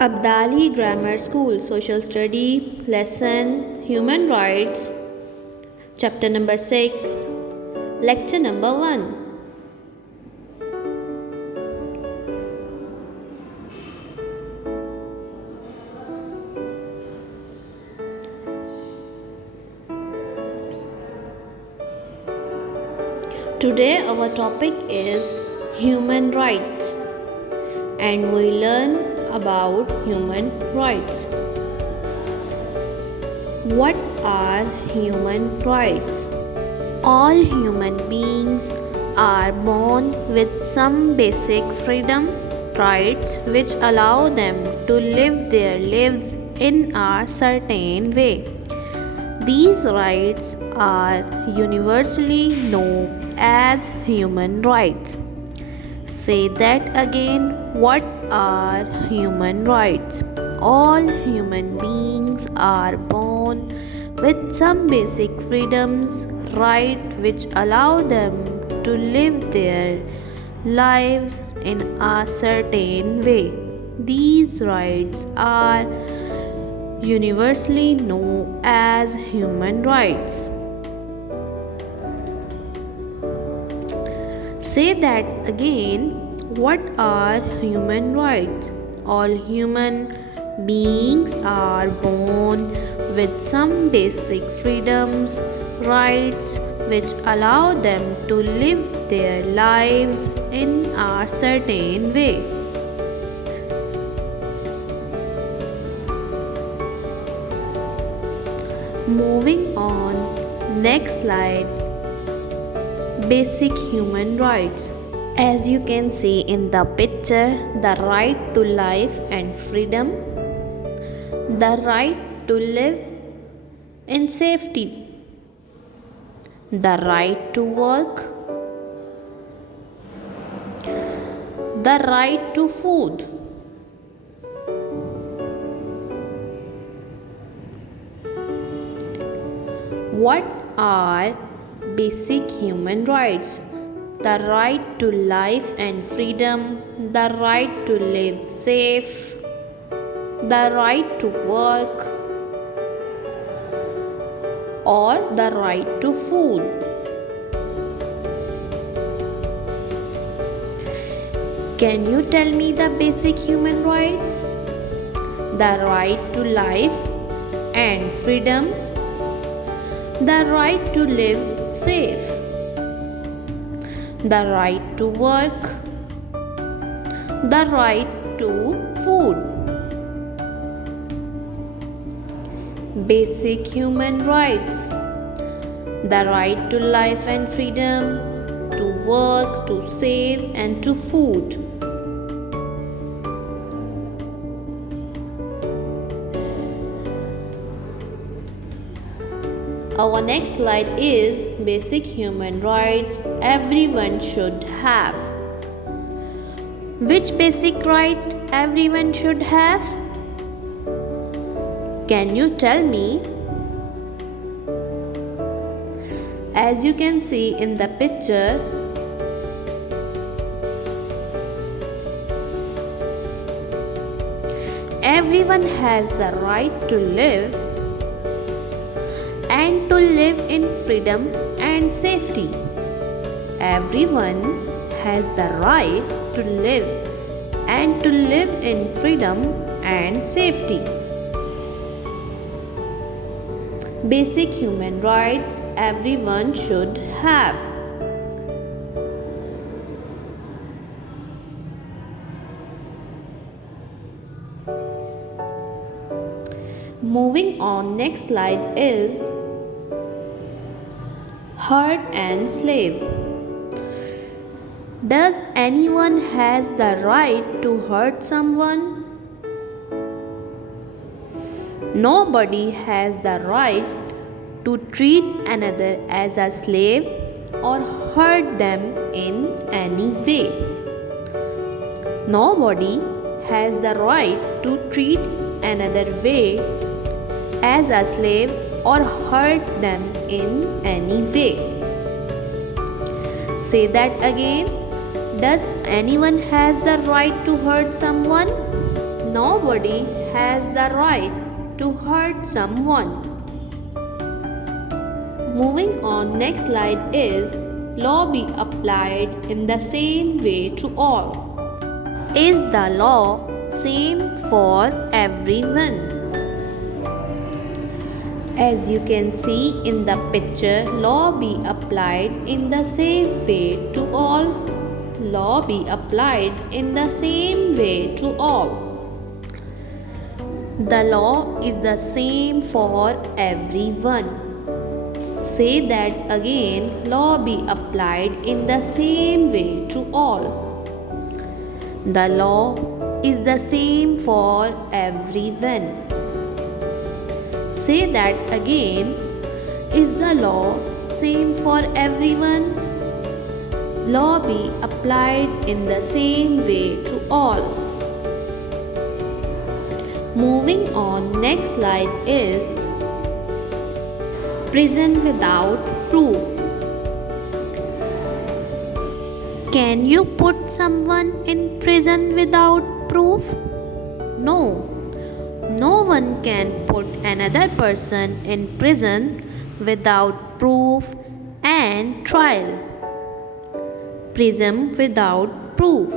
Abdali Grammar School Social Study Lesson Human Rights Chapter number 6 Lecture number 1. Today our topic is human rights and we learn about human rights. What are human rights? All human beings are born with some basic freedom rights which allow them to live their lives in a certain way. These rights are universally known as human rights. Say that again. What are human rights? All human beings are born with some basic freedoms, rights which allow them to live their lives in a certain way. These rights are universally known as human rights. Say that again. What are human rights? All human beings are born with some basic freedoms, rights which allow them to live their lives in a certain way. Moving on, next slide. Basic human rights. As you can see in the picture, the right to life and freedom, the right to live in safety, the right to work, the right to food. What are basic human rights? The right to life and freedom, the right to live safe, the right to work, or the right to food. Can you tell me the basic human rights? The right to life and freedom, the right to live safe, the right to work, the right to food. Basic human rights. The right to life and freedom, to work, to save, and to food. Our next slide is basic human rights everyone should have. Which basic right everyone should have? Can you tell me? As you can see in the picture, everyone has the right to live and to live in freedom and safety. Everyone has the right to live and to live in freedom and safety. Basic human rights everyone should have. Moving on, next slide is hurt and slave. Does anyone has the right to hurt someone? Nobody has the right to treat another as a slave or hurt them in any way. Nobody has the right to treat another way as a slave or hurt them in any way. Say that again. Does anyone has the right to hurt someone? Nobody nobody has the right to hurt someone. Moving on, next slide is law be applied in the same way to all. Is the law same for everyone? As you can see in the picture, law be applied in the same way to all. Law be applied in the same way to all. The law is the same for everyone. Say that again. Law be applied in the same way to all. The law is the same for everyone. Say that again. Is the law same for everyone? Law be applied in the same way to all. Moving on, next slide is prison without proof. Can you put someone in prison without proof? No. No one can put another person in prison without proof and trial. Prison without proof.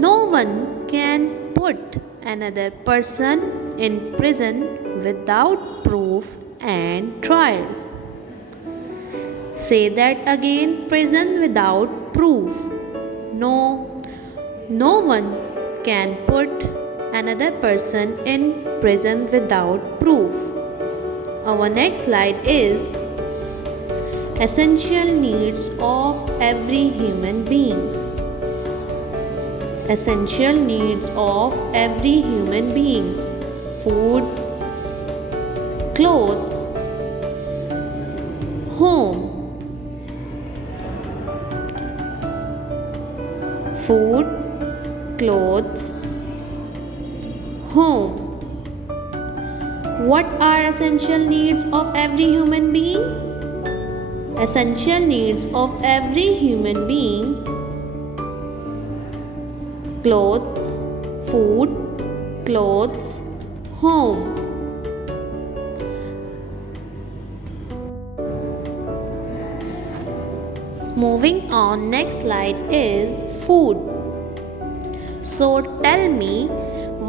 No one can put another person in prison without proof and trial. Say that again. Prison without proof. No one can put another person in prison without proof. Our next slide is essential needs of every human being. Essential needs of every human being: food, clothes, home. Food, clothes, home. What are essential needs of every human being? Essential needs of every human being: clothes, food, clothes, home. Moving on, next slide is food. So tell me,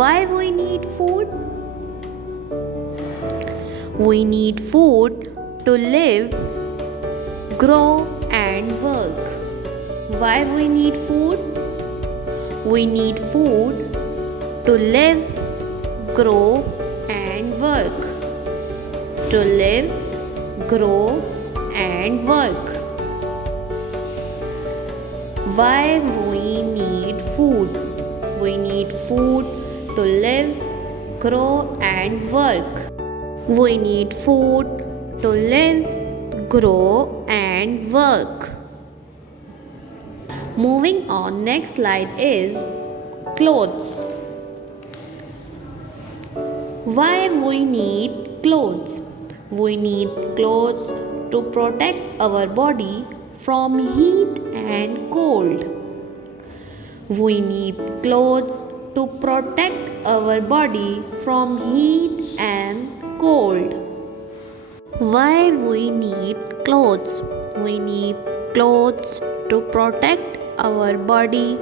why we need food? We need food to live, grow and work. Why we need food? We need food to live, grow and work. To live, grow and work. Why we need food? We need food to live, grow and work. We need food to live, grow and work. Moving on, next slide is clothes. Why we need clothes? We need clothes to protect our body from heat and cold. We need clothes to protect our body from heat and cold. Why we need clothes? We need clothes to protect our body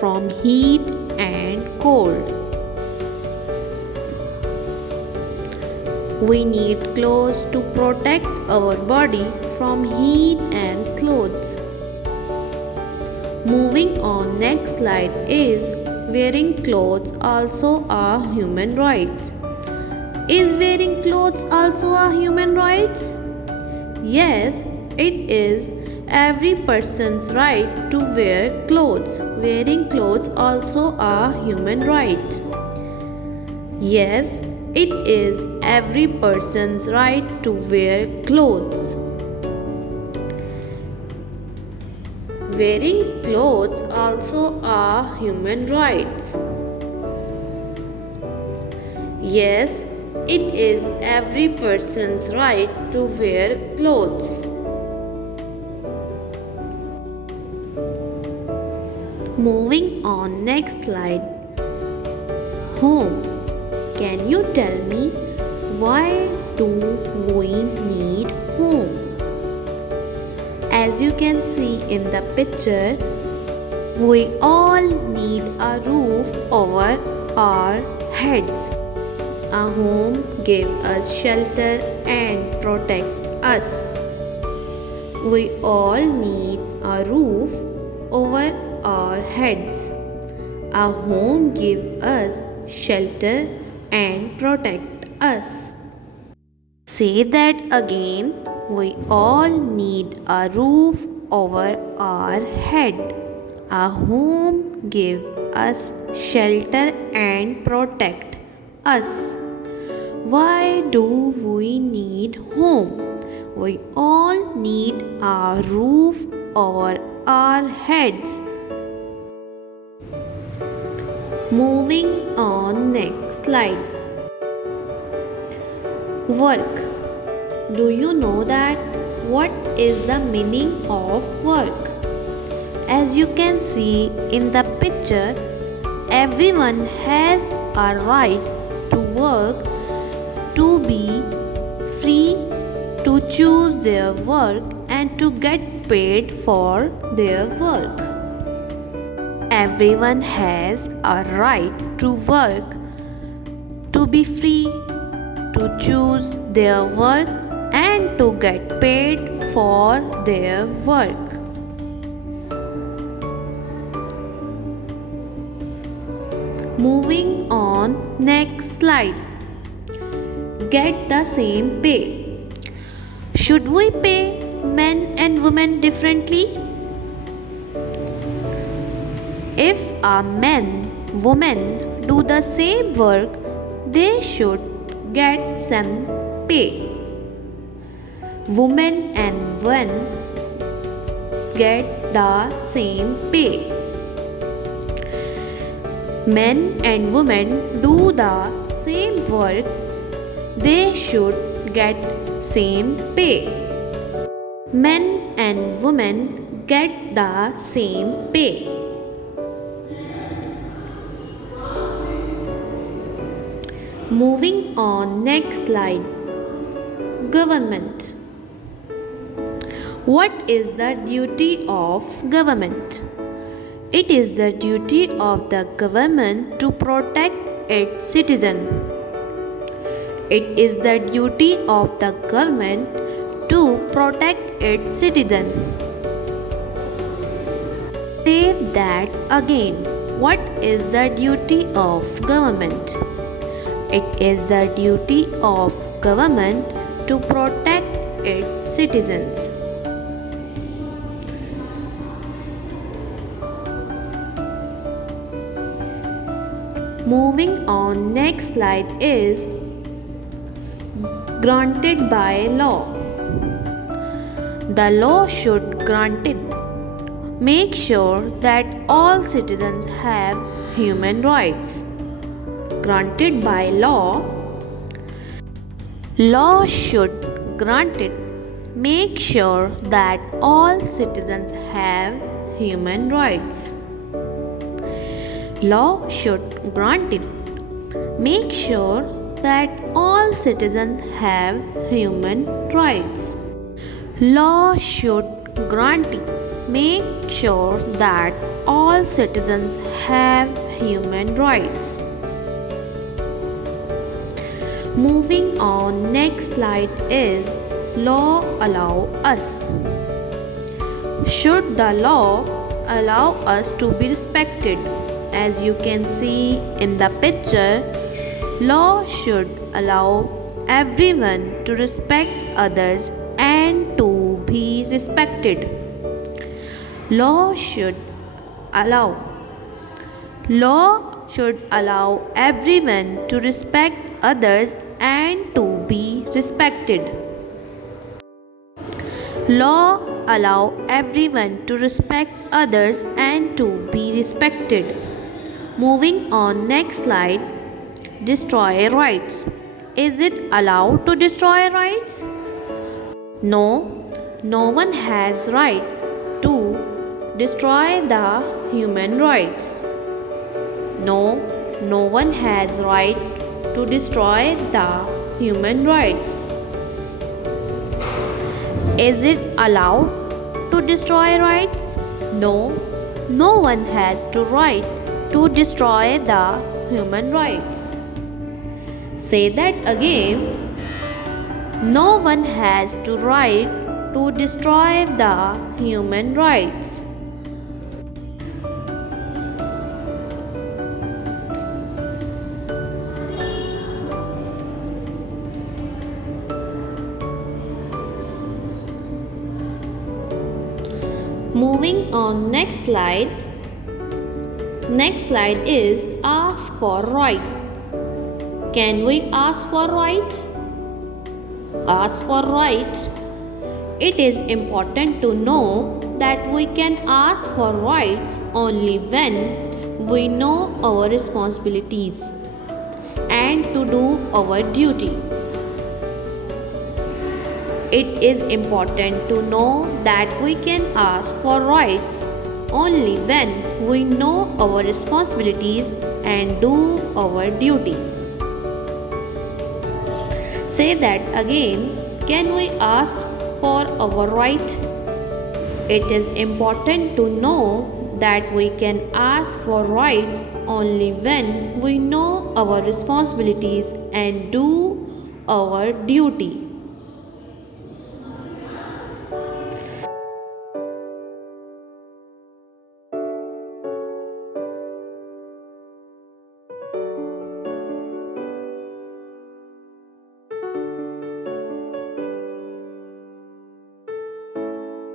from heat and cold. We need clothes to protect our body from heat and clothes. Moving on, next slide is wearing clothes also a human rights. Is wearing clothes also a human rights? Yes, it is every person's right to wear clothes. Wearing clothes also a human right. Yes, it is every person's right to wear clothes. Wearing clothes also are human rights. Yes, it is every person's right to wear clothes. Moving on next slide. Home. Can you tell me why do we need home? As you can see in the picture, we all need a roof over our heads. A home gives us shelter and protect us. We all need a roof over our heads. A home gives us shelter and protect us. Say that again. We all need a roof over our head. A home gives us shelter and protect us. Why do we need home? We all need a roof over our heads. Moving on next slide. Work. Do you know that what is the meaning of work? As you can see in the picture, everyone has a right to work, to be free, to choose their work and to get paid for their work. Everyone has a right to work, to be free, to choose their work and to get paid for their work. Moving on next slide. Get the same pay. Should we pay men and women differently? If a woman do the same work, they should get some pay. Women and men get the same pay. Men and women do the same work, they should get same pay. Men and women get the same pay. Moving on next slide. Government. What is the duty of government? It is the duty of the government to protect its citizens. It is the duty of the government to protect its citizens. Say that again. What is the duty of government? It is the duty of government to protect its citizens. Moving on next slide is granted by law. The law should grant it. Make sure that all citizens have human rights. Granted by law. Law should grant it. Make sure that all citizens have human rights. Law should grant it. Make sure that all citizens have human rights. Law should grant it. Make sure that all citizens have human rights. Moving on, next slide is law allow us. Should the law allow us to be respected? As you can see in the picture, law should allow everyone to respect others and to be respected. Law should allow everyone to respect others and to be respected. Law allow everyone to respect others and to be respected. Moving on, next slide. Destroy rights. Is it allowed to destroy rights? No one has right to destroy the human rights? No, no one has right to destroy the human rights. Is it allowed to destroy rights? No, no one has the right to destroy the human rights. Say that again. No one has the right to destroy the human rights. Moving on next slide. Next slide is ask for right. Can we ask for right? Ask for right. It is important to know that we can ask for rights only when we know our responsibilities and to do our duty. It is important to know that we can ask for rights only when we know our responsibilities and do our duty. Say that again. Can we ask for our right? It is important to know that we can ask for rights only when we know our responsibilities and do our duty.